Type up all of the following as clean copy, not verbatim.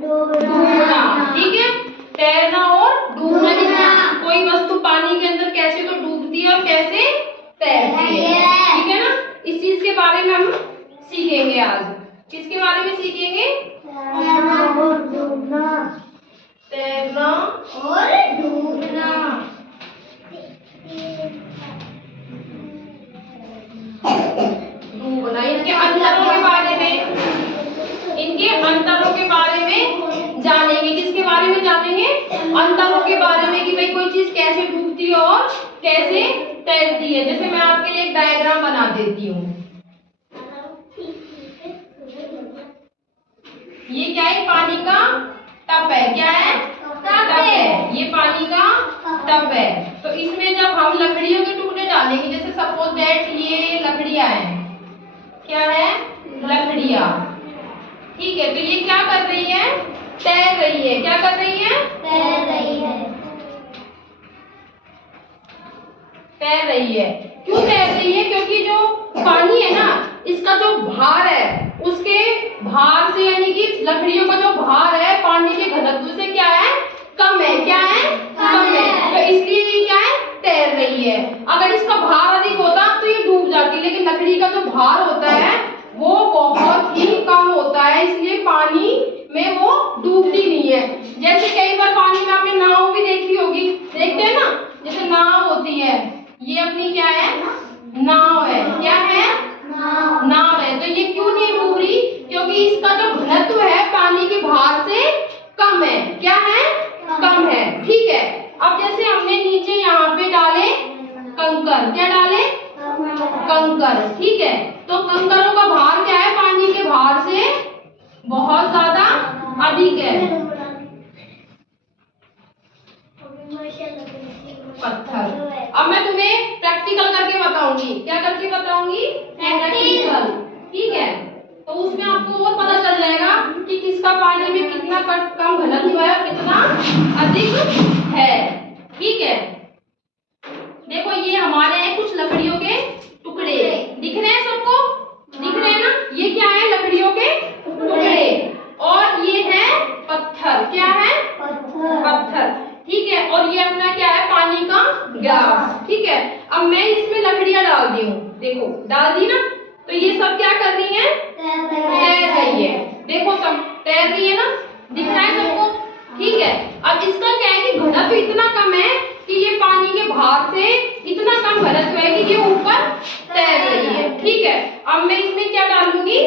डूबना। ठीक है, तैरना और डूबना। कोई वस्तु पानी के अंदर कैसे तो डूबती है और कैसे तैरती है। ठीक है ना, इस चीज के बारे में हम सीखेंगे आज। किसके बारे में सीखेंगे? तैरना और डूबना। तैरना और डूबना। डूबना, इनके अंतरों के बारे में, इनके अंतरों के बारे में जानेंगे। किसके बारे में जानेंगे? अंतरों के बारे में कि भाई कोई चीज कैसे डूबती है और कैसे तैरती है। जैसे मैं आपके लिए एक डायग्राम बना देती हूँ। ये क्या है? पानी का टब है। क्या है? टब है। ये पानी का टब है। तो इसमें जब हम लकड़ियों के टुकड़े डालेंगे, जैसे सपोज दैट ये लकड़ियां हैं। क्या है? लकड़ियां। ठीक है, तो ये क्या कर रही है? तैर रही है। क्या कर रही है? तैर रही है। तैर रही है। क्यों तैर रही है? क्योंकि जो पानी है ना, इसका जो भार है, उसके भार से, यानी कि लकड़ियों का जो भार है पानी के घनत्व से क्या है? कम है। क्या है? कम है। तो इसलिए ये क्या है? तैर रही है। अगर इसका भार अधिक होता तो ये डूब जाती, लेकिन लकड़ी का जो भार होता है वो बहुत ही कम होता है, इसलिए पानी में वो डूबती नहीं है। जैसे कई बार पानी में आपने नाव भी देखी होगी, देखते हैं ना, जैसे नाव होती है, ये अपनी क्या है? नाव है। क्या है? नाव है। तो ये क्यों नहीं डूब रही? क्योंकि इसका जो घनत्व है पानी के भार से कम है। क्या है? कम है। ठीक है, अब जैसे हमने नीचे यहाँ पे डाले कंकर। क्या डाले? कंकर। ठीक है, तो कंकरों का भार क्या है? पानी के भार से बहुत ज्यादा अधिक है। पत्थर। अब मैं तुम्हें प्रैक्टिकल करके बताऊंगी। क्या करके बताऊंगी? प्रैक्टिकल। ठीक है, तो उसमें आपको और पता चल जाएगा कि किसका पानी में कितना कम घनत्व है और कितना अधिक है। ठीक है, देखो ये हमारे हैं कुछ लकड़ियों के टुकड़े। दिख रहे हैं सबको? दिख रहे हैं ना? ये क्या है? लकड़ियों के टुकड़े। और ये है पत्थर। क्या है? पत्थर। ठीक है, और ये अपना क्या है? पानी का गिलास। ठीक है, अब मैं इसमें लकड़ियां डाल दी हूँ। देखो डाल दी ना, तो ये सब क्या कर रही है? तैर रही है। देखो सब तैर रही है ना? दिख रहा है सबको? ठीक है, अब इसका क्या है कि घनत्व इतना कम है कि ये पानी के भार से इतना कम घनत्व है कि ये ऊपर तैर रही है। ठीक है, अब मैं इसमें क्या डालूंगी?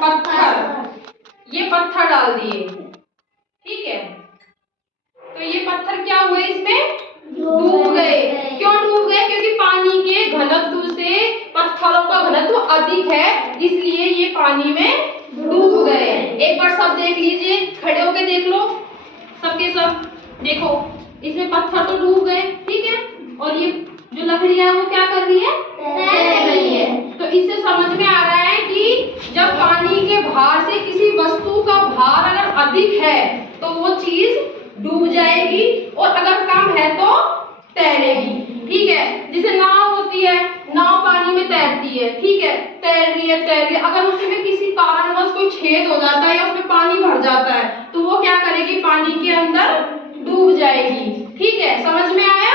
पत्थर। ये पत्थर डाल दिए। ठीक है, तो ये पत्थर क्या हुए? इसमें डूब गए। क्यों डूब गए? क्योंकि पानी के घनत्व से पत्थरों का घनत्व अधिक है, इसलिए ये पानी में डूब गए। एक बार सब देख लीजिए, खड़े होके देख लो सबके सब। देखो इसमें पत्थर तो डूब गए। ठीक है, और ये जो लकड़ियां है वो क्या कर रही है? तैर रही है। तो इससे समझ में आ रहा है कि जब पानी के भार से किसी वस्तु का भार अगर अधिक है तो वो चीज डूब जाएगी, और अगर कम है तो तैरेगी। ठीक है, जैसे नाव होती है, नाव पानी में तैरती है। ठीक है, तैर रही है, तैर रही है। अगर उसमें किसी कारणवश कोई छेद हो जाता है या उसमें पानी भर जाता है तो वो क्या करेगी? पानी के अंदर डूब जाएगी। ठीक है, समझ में आया?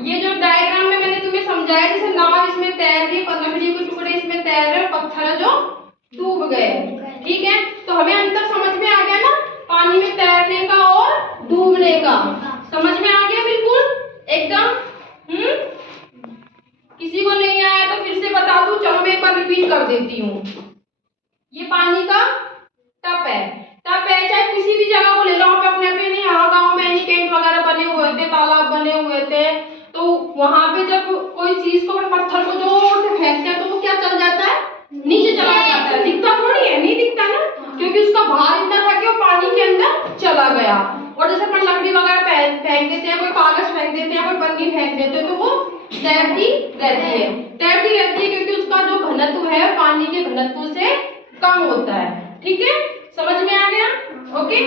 ये जो डायग्राम में मैंने तुम्हें समझाया, जैसे नाव इसमें तैर रही है, लकड़ी के टुकड़े इसमें तैर रहे, पत्थर जो डूब गए। ठीक है, तो हमें अंतर समझ में आ गया ना, पानी में तैरने का और डूबने का। समझ में आ गया बिल्कुल एकदम? किसी को नहीं आया तो फिर से बता दूं, चलो मैं एक बार रिपीट कर देती हूँ। ये पानी का टब है। टब है, चाहे किसी भी जगह को ले लो आप, अपने अपने नहीं, यहाँ गाँव में टेंट वगैरह बने हुए थे, तालाब बने हुए थे, तो वहां पे जब कोई चीज को, पत्थर को जोर से फेंकते हैं तो वो क्या चल जाता है? नीचे चला जाता है। दिखता थोड़ी है, नहीं दिखता ना, क्योंकि उसका भार इतना था कि वो पानी के अंदर चला गया। और जैसे अपन लकड़ी वगैरह फेंक देते हैं, कोई कागज फेंक देते हैं, कोई पन्नी फेंक देते हैं, तो वो तैरती रहती है। तैरती रहती है क्योंकि उसका जो घनत्व है पानी के घनत्व से कम होता है। ठीक है, समझ में आ गया? ओके।